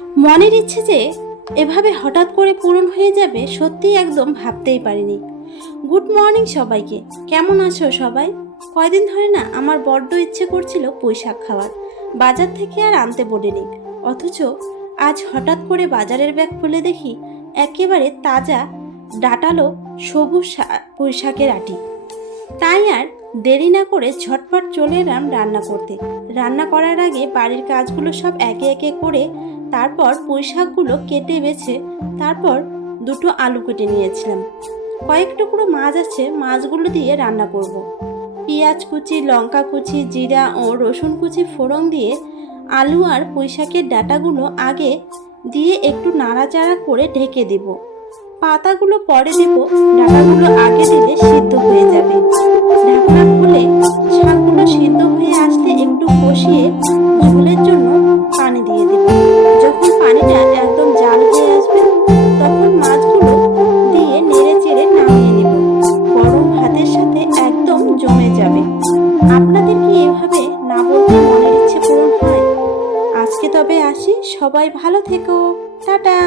মনের ইচ্ছে যে এভাবে হঠাৎ করে পূরণ হয়ে যাবে সত্যিই একদম ভাবতেই পারিনি। গুড মর্নিং সবাইকে। কেমন আছো সবাই? কয়দিন ধরে না আমার বড্ড ইচ্ছে করছিল পুঁইশাক খাওয়ার। বাজার থেকে আর আনতে বলিনি, অথচ আজ হঠাৎ করে বাজারের ব্যাগ খুলে দেখি একেবারে তাজা ডাটালো সবুজ পুঁইশাকের আটি। তাই আর দেরি না করে ঝটপট চলে এলাম রান্না করতে। রান্না করার আগে বাড়ির কাজগুলো সব একে একে করে তারপর পুঁইশাকগুলো কেটে বেছে তারপর দুটো আলু কেটে নিয়েছিলাম। কয়েক টুকরো মাছ আছে, মাছগুলো দিয়ে রান্না করব। পেঁয়াজ কুচি, লঙ্কা কুচি, জিরা ও রসুন কুচি ফোড়ন দিয়ে আলু আর পুঁইশাকের ডাঁটাগুলো আগে দিয়ে একটু নাড়াচাড়া করে ঢেকে দেব। পাতাগুলো পরে দেব, ডাঁটাগুলো আগে দিলে সিদ্ধ হয়ে যাবে। ঢাকনা খুলে শাকগুলো সিদ্ধ হয়ে আসলে একটু কষিয়ে ঝোলের জন্য পানি দিয়ে দেব। যখন পানিটা একদম জাল হয়ে আসবে তখন মাছগুলো দিয়ে নেড়ে চেড়ে নামিয়ে নেব। গরম ভাতের সাথে একদম জমে যাবে। আপনাদের কি এভাবে না বলতে মনের ইচ্ছে পূরণ হয়? আজকে তবে আসি, সবাই ভালো থেকো, টাটা।